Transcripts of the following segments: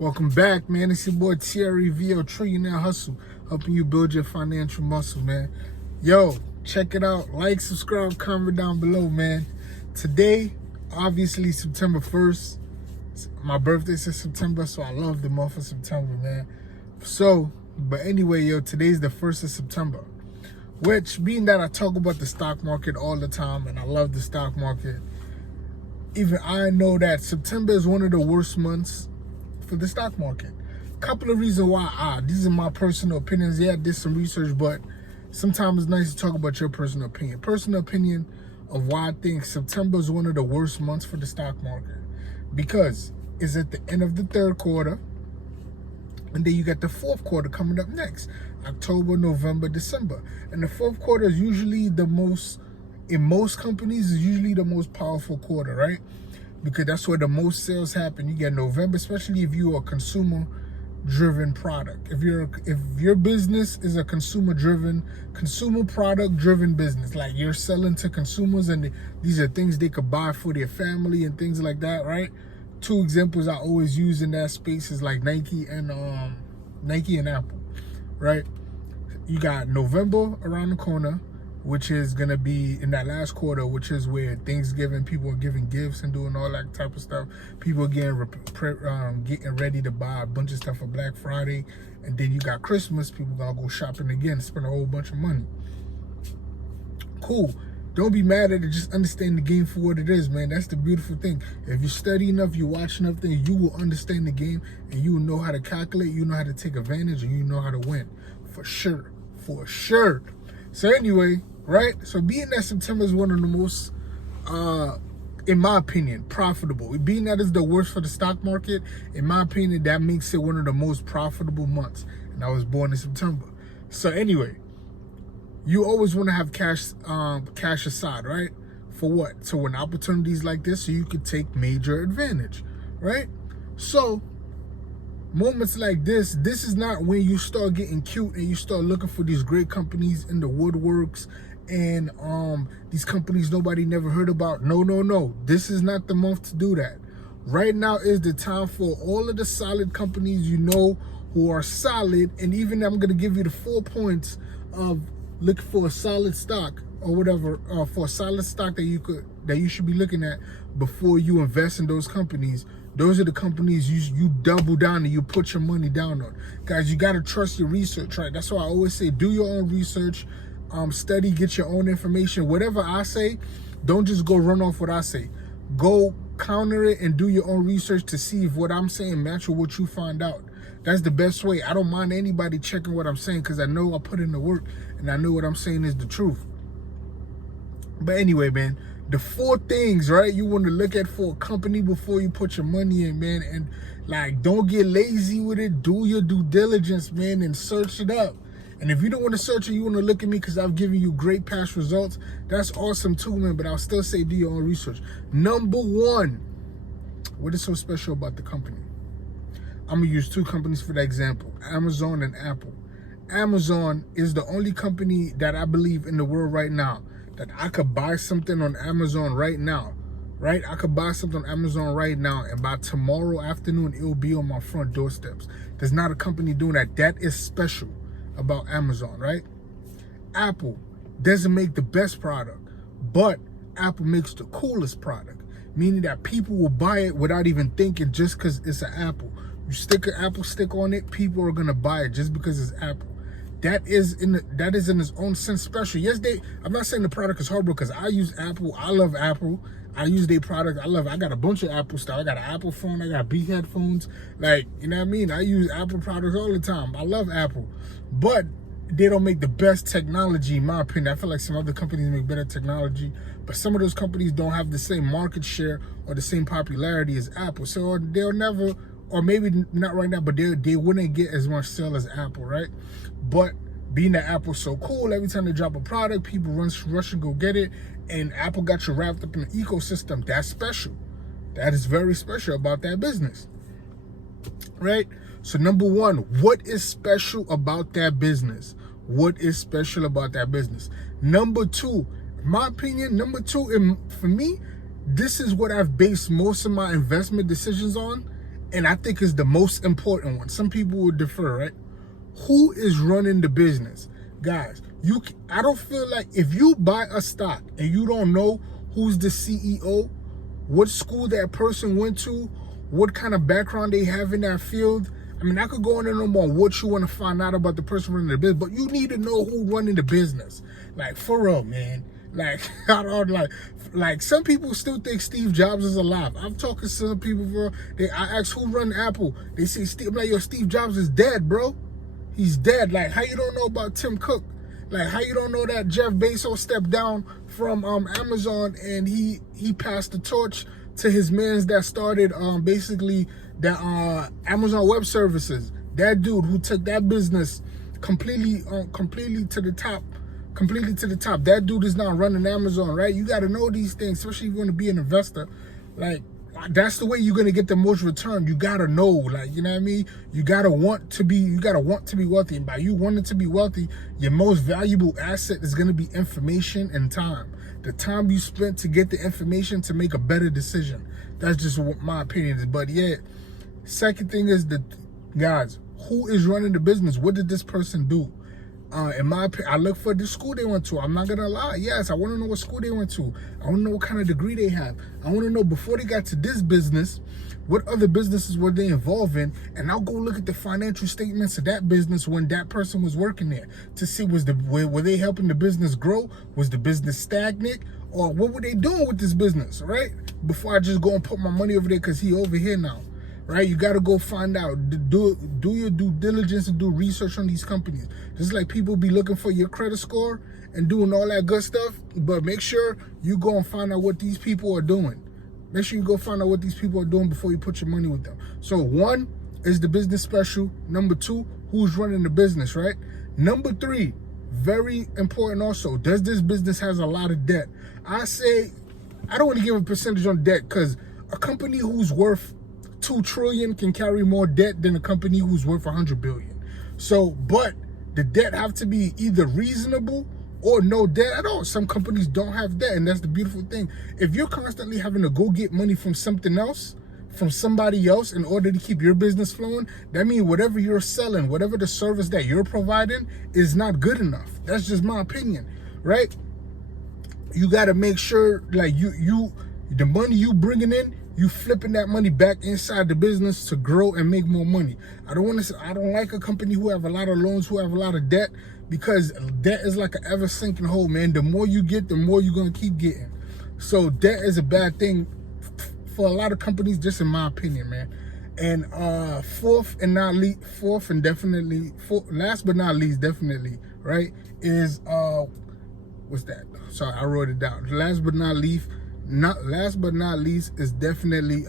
Welcome back, man. It's your boy Thierry VO Trillionaire Hustle, helping you build your financial muscle, man. Yo, check it out. Like, subscribe, comment down below, man. Today, obviously, September 1st. My birthday's in September, so I love the month of September, man. But anyway, yo, today's the 1st of September. Which, being that I talk about the stock market all the time, and I love the stock market, even I know that September is one of the worst months for the stock market. Couple of reasons why. These are my personal opinions. Yeah, I did some research, but sometimes it's nice to talk about your personal opinion. Personal opinion of why I think September is one of the worst months for the stock market. Because it's at the end of the third quarter, and then you got the fourth quarter coming up next. October, November, December. And the fourth quarter is usually the most, in most companies, is usually the most powerful quarter, right? Because that's where the most sales happen. You get November, especially if you're a consumer-driven product. If your business is a consumer-driven, consumer product-driven business, like you're selling to consumers, and these are things they could buy for their family and things like that, right? Two examples I always use in that space is like Nike and Apple, right? You got November around the corner, which is gonna be in that last quarter, which is where Thanksgiving, people are giving gifts and doing all that type of stuff. People are getting ready to buy a bunch of stuff for Black Friday, and then you got Christmas. People gonna go shopping again, spend a whole bunch of money. Cool. Don't be mad at it. Just understand the game for what it is, man. That's the beautiful thing. If you study enough, you watch enough, then you will understand the game, and you will know how to calculate. You know how to take advantage, and you know how to win, for sure, for sure. So anyway, right? So being that September is one of the most, in my opinion, profitable. Being that is the worst for the stock market, in my opinion, that makes it one of the most profitable months. And I was born in September. So anyway, you always want to have cash aside, right? For what? So when opportunities like this, so you could take major advantage, right? So moments like this is not when you start getting cute and you start looking for these great companies in the woodworks and these companies nobody never heard about. No. This is not the month to do that. Right now is the time for all of the solid companies you know who are solid, and even I'm going to give you the 4 points of looking for a solid stock or whatever, for a solid stock that you should be looking at before you invest in those companies. Those are the companies you double down and you put your money down on. Guys, you got to trust your research, right? That's why I always say do your own research, study, get your own information. Whatever I say, don't just go run off what I say. Go counter it and do your own research to see if what I'm saying match with what you find out. That's the best way. I don't mind anybody checking what I'm saying because I know I put in the work and I know what I'm saying is the truth. But anyway, man, the 4 things, right, you want to look at for a company before you put your money in, man. And like, don't get lazy with it. Do your due diligence, man, and search it up. And if you don't want to search it, you want to look at me because I've given you great past results, that's awesome too, man. But I'll still say do your own research. Number 1, what is so special about the company? I'm going to use 2 companies for that example, Amazon and Apple. Amazon is the only company that I believe in the world right now that I could buy something on Amazon right now, right? I could buy something on Amazon right now, and by tomorrow afternoon, it will be on my front doorsteps. There's not a company doing that. That is special about Amazon, right? Apple doesn't make the best product, but Apple makes the coolest product, meaning that people will buy it without even thinking just because it's an Apple. You stick an Apple stick on it, people are gonna buy it just because it's Apple. That is in its own sense special. Yes, I'm not saying the product is horrible because I use Apple. I love Apple. I use their product. I love it. I got a bunch of Apple stuff. I got an Apple phone. I got Beat headphones. Like, you know what I mean? I use Apple products all the time. I love Apple. But they don't make the best technology, in my opinion. I feel like some other companies make better technology, but some of those companies don't have the same market share or the same popularity as Apple. So they'll never, or maybe not right now, but they wouldn't get as much sale as Apple, right? But being that Apple's so cool, every time they drop a product, people rush and go get it, and Apple got you wrapped up in the ecosystem. That's special. That is very special about that business, right? So number 1, what is special about that business? What is special about that business? Number 2, in my opinion, for me, this is what I've based most of my investment decisions on, and I think is the most important one. Some people would defer, right? Who is running the business? Guys, I don't feel like if you buy a stock and you don't know who's the CEO, what school that person went to, what kind of background they have in that field. I mean, I could go on and on about what you want to find out about the person running the business, but you need to know who running the business. Like, for real, man. Like, I don't like some people still think Steve Jobs is alive. I'm talking to some people, bro. I asked who run Apple. They say I'm like, yo, Steve Jobs is dead, bro. He's dead. Like, how you don't know about Tim Cook? Like, how you don't know that Jeff Bezos stepped down from Amazon and he passed the torch to his mans that started basically the Amazon Web Services. That dude who took that business completely to the top. Completely to the top. That dude is now running Amazon, right? You got to know these things, especially if you want to be an investor. Like, that's the way you're going to get the most return. You got to know, like, you know what I mean? You got to want to be wealthy. And by you wanting to be wealthy, your most valuable asset is going to be information and time. The time you spent to get the information to make a better decision. That's just what my opinion is. But yeah, second thing is guys, who is running the business? What did this person do? In my opinion, I look for the school they went to. I'm not gonna lie. Yes, I want to know what school they went to. I want to know what kind of degree they have. I want to know before they got to this business, what other businesses were they involved in, and I'll go look at the financial statements of that business when that person was working there to see were they helping the business grow? Was the business stagnant? Or what were they doing with this business, right? Before I just go and put my money over there because he over here now. Right, you got to go find out, do your due diligence and do research on these companies. Just like people be looking for your credit score and doing all that good stuff, but make sure you go and find out what these people are doing. Make sure you go find out what these people are doing before you put your money with them. So 1 is the business special. Number 2, who's running the business, right? Number 3, very important also, does this business has a lot of debt? I say, I don't want to give a percentage on debt because a company who's worth 2 trillion can carry more debt than a company who's worth 100 billion. So, but the debt have to be either reasonable or no debt at all. Some companies don't have debt, and that's the beautiful thing. If you're constantly having to go get money from something else, from somebody else in order to keep your business flowing, that means whatever you're selling, whatever the service that you're providing is not good enough. That's just my opinion, right? You got to make sure, like, the money you bringing in, you flipping that money back inside the business to grow and make more money. I don't like a company who have a lot of loans, who have a lot of debt, because debt is like an ever sinking hole, man. The more you get, the more you're going to keep getting. So debt is a bad thing for a lot of companies, just in my opinion, man. And last but not least, definitely, right, is what's that? Sorry, I wrote it down. Last but not least is definitely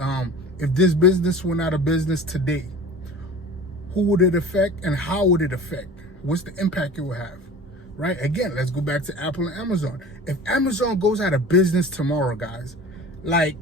if this business went out of business today, who would it affect and how would it affect? What's the impact it will have? Right? Again, let's go back to Apple and Amazon. If Amazon goes out of business tomorrow, guys, like,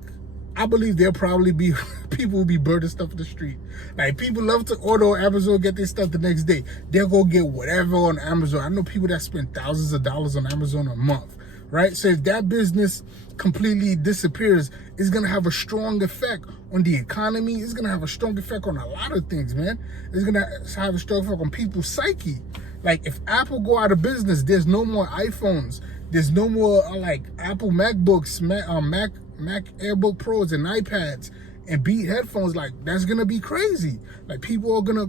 I believe there'll probably be people will be burning stuff in the street. Like, people love to order on Amazon, get their stuff the next day. They'll go get whatever on Amazon. I know people that spend thousands of dollars on Amazon a month, right? So if that business completely disappears, it's gonna have a strong effect on the economy. It's gonna have a strong effect on a lot of things, man. It's gonna have a strong effect on people's psyche. Like, if Apple go out of business, there's no more iPhones. There's no more like Apple MacBooks, Mac AirBook Pros and iPads and Beat headphones. Like, that's gonna be crazy. Like, people are gonna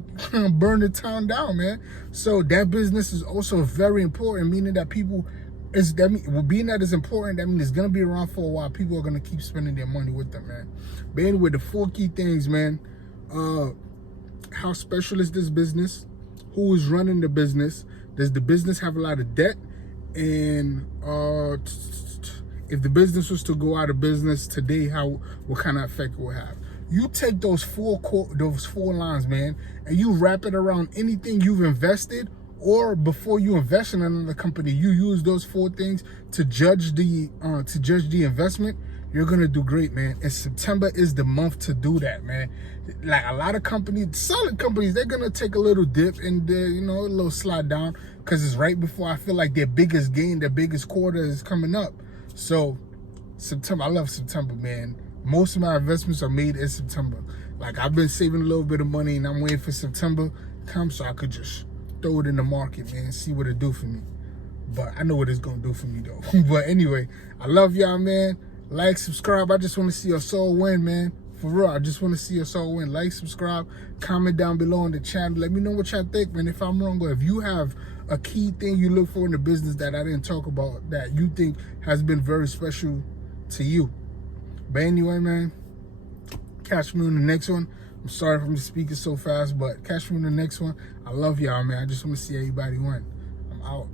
burn the town down, man. So that business is also very important, meaning that being that it's important, that means it's gonna be around for a while. People are gonna keep spending their money with them, man. But anyway, the 4 key things, man. How special is this business? Who is running the business? Does the business have a lot of debt? And if the business was to go out of business today, what kind of effect it will have? You take those four lines, man, and you wrap it around anything you've invested, or before you invest in another company, you use those 4 things to judge the investment. You're gonna do great, man. And September is the month to do that, man. Like, a lot of companies, solid companies, they're gonna take a little dip and a little slide down, because it's right before I feel like their biggest gain, their biggest quarter is coming up. So September, I love September, man. Most of my investments are made in September. Like, I've been saving a little bit of money, and I'm waiting for September to come so I could just throw it in the market, man, see what it do for me. But I know what it's gonna do for me though. But anyway, I love y'all, man. Like, subscribe. I just want to see your soul win, man. For real, I just want to see your soul win. Like, subscribe, comment down below in the channel. Let me know what y'all think, man. If I'm wrong, or if you have a key thing you look for in the business that I didn't talk about that you think has been very special to you. But anyway, man, catch me on the next one. I'm sorry if I'm speaking so fast, but catch me on the next one. I love y'all, man. I just want to see everybody win. I'm out.